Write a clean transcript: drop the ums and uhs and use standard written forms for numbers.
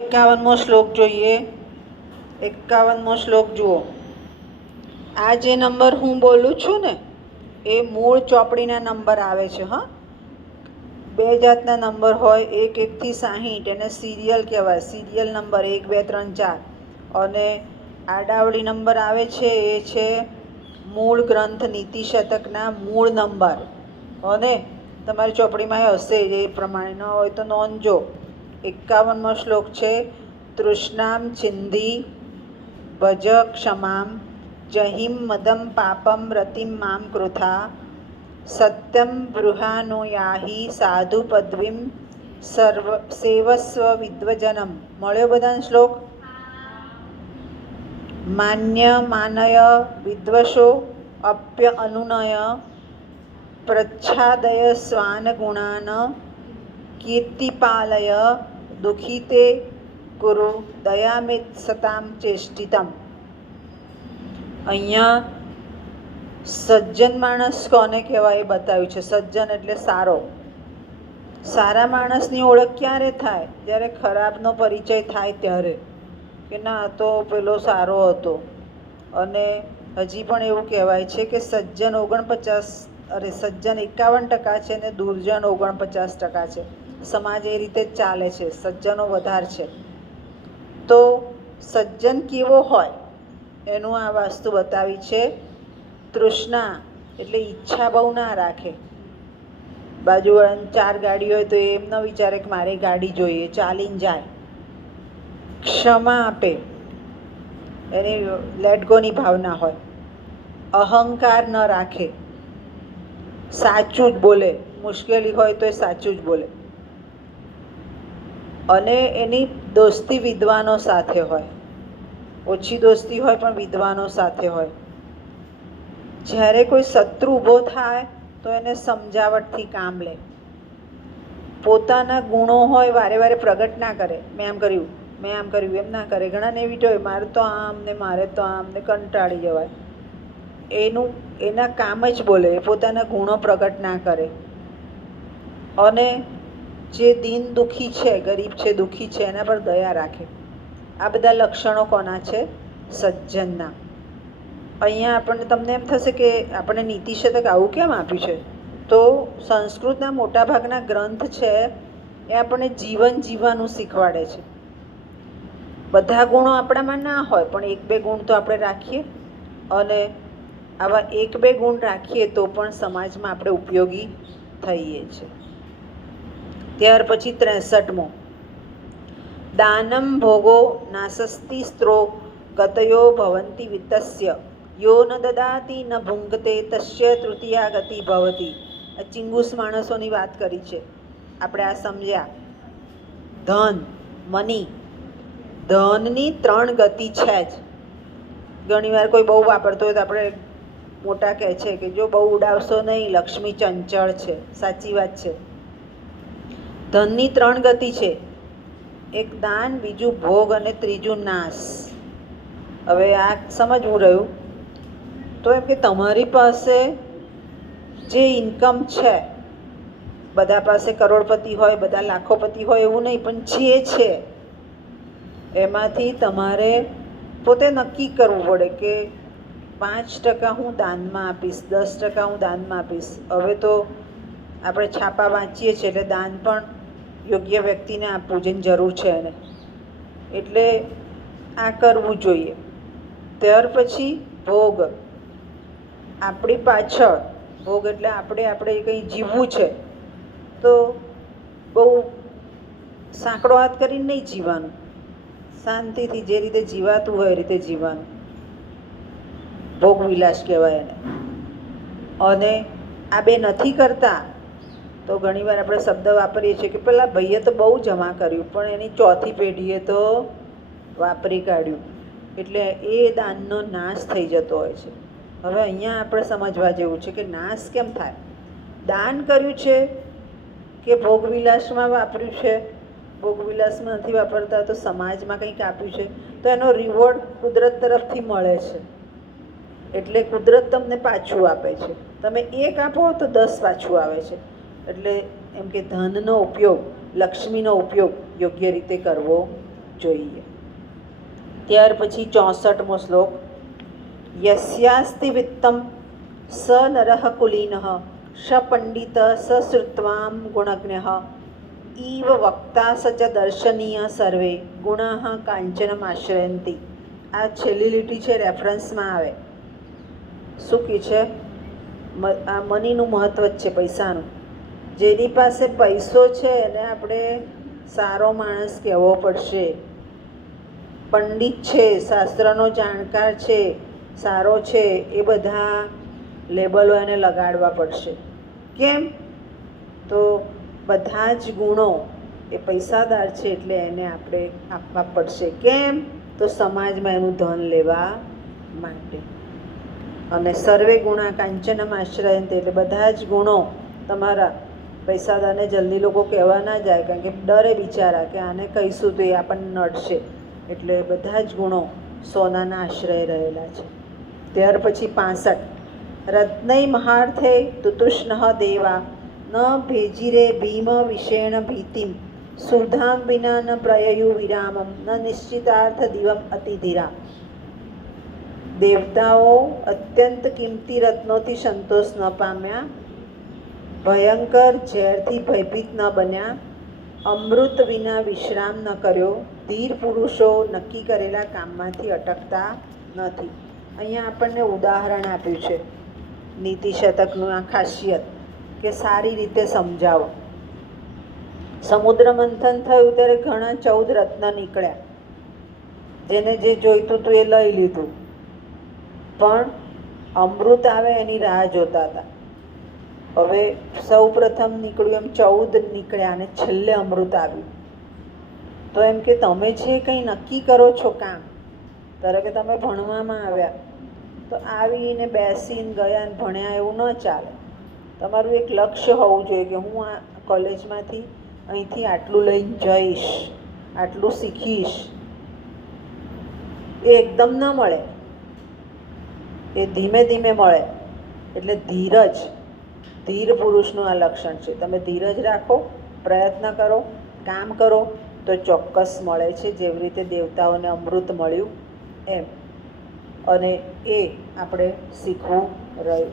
51મો શ્લોક જોઈએ। 51મો શ્લોક જુઓ। આ જે નંબર હું બોલું છું ને એ મૂળ ચોપડીના નંબર આવે છે। હા, બે જાતના નંબર હોય, એક 1 થી 60, એને સિરિયલ કહેવાય। સિરિયલ નંબર 1 2 3 4 અને આડાવડી નંબર આવે છે એ છે મૂળ ગ્રંથ નીતિશતકના મૂળ નંબર। અને તમારી ચોપડીમાં હશે એ પ્રમાણે, ન હોય તો નોંધજો। 51મો શ્લોક છે। તૃષ્ણામ છિંધી ભજ ક્ષમામ જહિમ મદમ પાપમ રતિમ મામ કૃથા સત્યમ બૃહાનો યાહી સાધુ પદવીમ સેવસ્વ વિદ્વજનમ। મળ્યો બધાને શ્લોક? માન્ય માનય વિદ્વશો અપ્ય અનુનય પ્રચ્છાદય સ્વાન ગુણાન કીર્તિપાલય દુઃખિતે કુરુ દયામિત સતામ ચેષ્ટિતમ। અહીંયા સજ્જન માણસ કોને કહેવાય એ બતાવ્યું છે। સજ્જન એટલે સારો। સારા માણસની ઓળખ ક્યારે થાય? જ્યારે ખરાબનો પરિચય થાય ત્યારે, કે ના તો પેલો સારો હતો। અને હજી પણ એવું કહેવાય છે કે સજ્જન 51% છે ને દુર્જન 49% છે। સમાજ એ રીતે જ ચાલે છે, સજ્જનો વધારે છે। તો સજ્જન કેવો હોય એનું આ વાસ્તુ બતાવી છે। તૃષ્ણા એટલે ઈચ્છા બહુ ના રાખે। બાજુવાળાની 4 ગાડી હોય તો એમ ન વિચારે કે મારે ગાડી જોઈએ, ચાલીને જાય। ક્ષમા આપે, એની લેટગોની ભાવના હોય। અહંકાર ન રાખે, સાચું જ બોલે, મુશ્કેલી હોય તો એ સાચું જ બોલે। અને એની દોસ્તી વિદ્વાનો સાથે હોય, ઓછી દોસ્તી હોય પણ વિદ્વાનો સાથે હોય। જ્યારે કોઈ શત્રુ ઊભો થાય તો એને સમજાવટથી કામ લે। પોતાના ગુણો હોય વારે વારે પ્રગટ ના કરે, મેં આમ કર્યું, મેં આમ કર્યું, એમ ના કરે। ઘણાને એવી હોય મારે તો આમ ને મારે તો આમ ને, કંટાળી જવાય। એના કામ જ બોલે, પોતાના ગુણો પ્રગટ ના કરે। અને જે દીન દુઃખી છે, ગરીબ છે, દુઃખી છે, એના પર દયા રાખે। આ બધા લક્ષણો કોના છે? સજ્જનના। અહીંયા તમને એમ થશે કે આપણને નીતિશતક આવું કેમ આપ્યું છે? તો સંસ્કૃતના મોટાભાગના ગ્રંથ છે એ આપણને જીવન જીવવાનું શીખવાડે છે। બધા ગુણો આપણામાં ના હોય પણ 1-2 ગુણ તો આપણે રાખીએ। અને આવા 1-2 ગુણ રાખીએ તો પણ સમાજમાં આપણે ઉપયોગી થઈએ છીએ। ત્યાર પછી 63મો। દાનમ ભોગો નાસસ્તિ સ્ત્રો ગતયો ભવંતી વિત્તસ્ય યો ન દદાતિ ન ભુંગતે તસ્ય તૃતીયા ગતિ ભવતી। આ ચિંગુસ માણસોની વાત કરી છે, આપણે આ સમજ્યા। ધન, મની, ધનની 3 ગતિ છે જ। ઘણીવાર કોઈ બહુ વાપરતો હોય તો આપણે મોટા કહે છે કે જો બહુ ઉડાવશો નહીં, લક્ષ્મી ચંચળ છે। સાચી વાત છે। ધનની 3 ગતિ છે, એક દાન, બીજું ભોગ અને ત્રીજું નાશ। હવે આ સમજવું રહ્યું તો એમ કે તમારી પાસે જે ઇન્કમ છે, બધા પાસે કરોડપતિ હોય, બધા લાખોપતિ હોય એવું નહીં, પણ જે છે એમાંથી તમારે પોતે નક્કી કરવું પડે કે 5% હું દાનમાં આપીશ, 10% હું દાનમાં આપીશ। હવે તો આપણે છાપા વાંચીએ છીએ એટલે દાન પણ યોગ્ય વ્યક્તિને આપવું જેની જરૂર છે એને, એટલે આ કરવું જોઈએ। ત્યાર પછી ભોગ, આપણી પાછળ ભોગ એટલે આપણે કંઈ જીવવું છે તો બહુ સાંકડો હાથ કરીને નહીં જીવવાનું, શાંતિથી જે રીતે જીવાતું હોય એ રીતે જીવવાનું। ભોગ વિલાસ કહેવાય એને। અને આ બે નથી કરતા તો ઘણીવાર આપણે શબ્દ વાપરીએ છીએ કે પેલા ભાઈએ તો બહુ જમા કર્યું પણ એની 4થી પેઢીએ તો વાપરી કાઢ્યું, એટલે એ દાનનો નાશ થઈ જતો હોય છે। હવે અહીંયા આપણે સમજવા જેવું છે કે નાશ કેમ થાય? દાન કર્યું છે કે ભોગવિલાસમાં વાપર્યું છે? ભોગવિલાસમાં નથી વાપરતા તો સમાજમાં કંઈક આપ્યું છે તો એનો રિવોર્ડ કુદરત તરફથી મળે છે। એટલે કુદરત તમને પાછું આપે છે। તમે 1 આપો તો 10 પાછું આવે છે। એટલે એમ કે ધનનો ઉપયોગ, લક્ષ્મીનો ઉપયોગ યોગ્ય રીતે કરવો જોઈએ. ત્યાર પછી 64મો શ્લોક. યસ્યાસ્તિ વિત્તમ સ નરઃ કુલીનઃ સ પંડિત સ શ્રુત્વામ ગુણજ્ઞઃ ઈવ વક્તા સ ચ દર્શનીય સર્વે ગુણાઃ કાંચનમાશ્રયંતિ. આ છેલ્લી લીટી છે, રેફરન્સમાં આવે. શું કહે છે? આ મનીનું મહત્ત્વ જ છે, પૈસાનું. જેની પાસે પૈસો છે એને આપણે સારો માણસ કહેવો પડશે. પંડિત છે, શાસ્ત્રનો જાણકાર છે, સારો છે, એ બધા લેબલો એને લગાડવા પડશે. કેમ? તો બધા જ ગુણો એ પૈસાદાર છે એટલે એને આપણે આપવા પડશે. કેમ? તો સમાજમાં એનું ધન લેવા માટે. અને સર્વે ગુણા કાંચનમાં આશ્રયંતે, એટલે બધા જ ગુણો તમારા પૈસાદારને જલ્દી લોકો કહેવા ના જાય, કારણ કે ડરે બિચારા કે આને કહીશું તો એ આપણને નડશે. એટલે બધા જ ગુણો સોનાના આશ્રય રહેલા છે. ત્યાર પછી 65. રત્નૈ મહાર્થે તુતુષ્ણ દેવા ન ભેજીરે ભીમ વિષેણ ભીતિમ સુધામ વિના ન પ્રયયુ વિરામમ ન નિશ્ચિતાર્થ દિવમ અતિધીરા. દેવતાઓ અત્યંત કિંમતી રત્નોથી સંતોષ ન પામ્યા, ભયંકર ઝેરથી ભયભીત ન બન્યા, અમૃત વિના વિશ્રામ ન કર્યો, ધીર પુરુષો નક્કી કરેલા કામમાંથી અટકતા નથી. અહીંયા આપણને ઉદાહરણ આપ્યું છે નીતિ શતકનું. આ ખાસિયત કે સારી રીતે સમજાવો. સમુદ્ર મંથન થયું ત્યારે ઘણા 14 રત્ન નીકળ્યા. જેને જે જોઈતું હતું એ લઈ લીધું, પણ અમૃત આવે એની રાહ જોતા હતા. હવે સૌ પ્રથમ નીકળ્યું એમ 14 નીકળ્યા અને છેલ્લે અમૃત આવ્યું. તો એમ કે તમે જે કંઈ નક્કી કરો છો કામ, ધારો કે તમે ભણવામાં આવ્યા તો આવીને બેસીને ગયા ને ભણ્યા એવું ન ચાલે. તમારું એક લક્ષ્ય હોવું જોઈએ કે હું આ કોલેજમાંથી અહીંથી આટલું લઈને જઈશ, આટલું શીખીશ. એ એકદમ ન મળે, એ ધીમે ધીમે મળે. એટલે ધીરજ, ધીર પુરુષનું આ લક્ષણ છે. તમે ધીરજ રાખો, પ્રયત્ન કરો, કામ કરો તો ચોક્કસ મળે છે. જેવી રીતે દેવતાઓને અમૃત મળ્યું એમ. અને એ આપણે શીખવું રહ્યું.